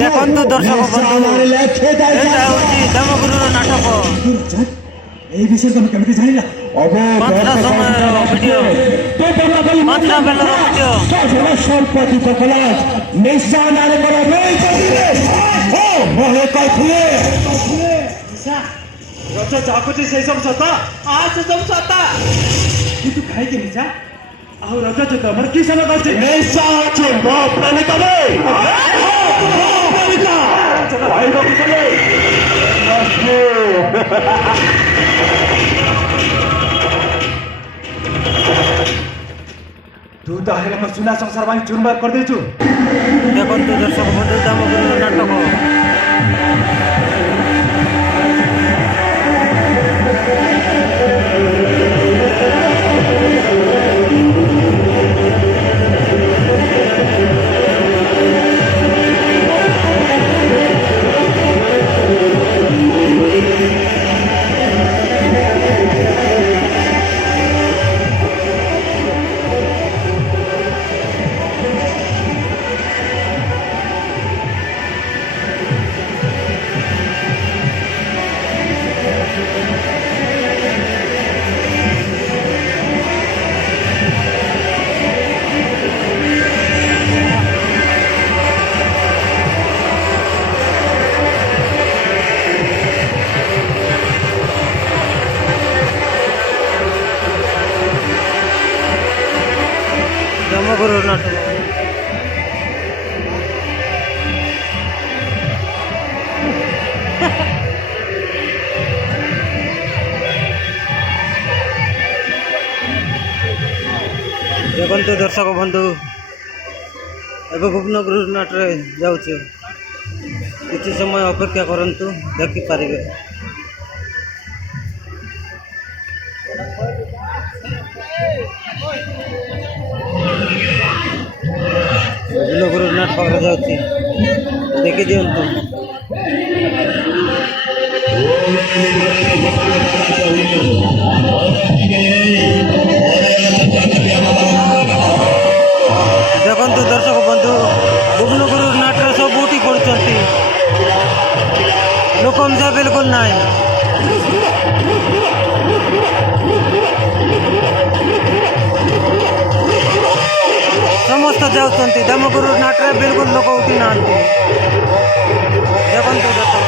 ଦେଖନ୍ତୁ ଦର୍ଶକ ବନ୍ଧୁ, ଏଇଟା ହେଉଛି ଦେବଗୁରୁର ନାଟକ। এই বিষয়ে তুমি কেমতি জানিলা? ପାଞ୍ଚଟା ସମୟର ଭିଡ଼ିଓ, ପାଞ୍ଚଟା ବେଳର ଭିଡ଼ିଓ। সম্পত্তি কলাজ নিশান আর বড় রই করিলে ও মনে কইলে নিশা রজ জাগতি সেই সব সতা আজ সব সতা কিন্তু খাই কি নিশা ଆଉ ରଜ ଚେତ ଆମର କି ସମୟ କରୁଛି ନିଶା ଅଛି ମୋ ପ୍ରେମିକା ତୁ ତ ହେଲେ ମୋ ସୁନା ସଂସାର ପାଇଁ ଚୁରମାର କରିଦେଇଛୁ। ଦେଖନ୍ତୁ ଦର୍ଶକ ବନ୍ଧୁ, ଦେବଗୁରୁର ନାଟକ। ଦେବଗୁରୁର ନାଟକ। ଦେଖନ୍ତୁ ଦର୍ଶକ ବନ୍ଧୁ, ଏବେ ଭୁବନଗୁରୁ ନାଟରେ ଯାଉଛି। କିଛି ସମୟ ଅପେକ୍ଷା କରନ୍ତୁ, ଦେଖିପାରିବେ। ଭୁବନଗୁରୁ ନାଟ ପାଖରେ ଯାଉଛି, ଦେଖିଦିଅନ୍ତୁ। ଦେଖନ୍ତୁ ଦର୍ଶକ ବନ୍ଧୁ, ଭୁବନଗୁରୁ ନାଟରେ ସବୁ ଉଠି ପଡ଼ୁଛନ୍ତି, ଲୋକ ମିଶା ବିଲକୁଲ ନାହିଁ। ସମସ୍ତେ ଯାଉଛନ୍ତି, ଦେବଗୁରୁ ନାଟରେ ବିଲକୁଲ ଲୋକ ଉଠି ନାହାନ୍ତି। ଦେଖନ୍ତୁ ଦର୍ଶକ।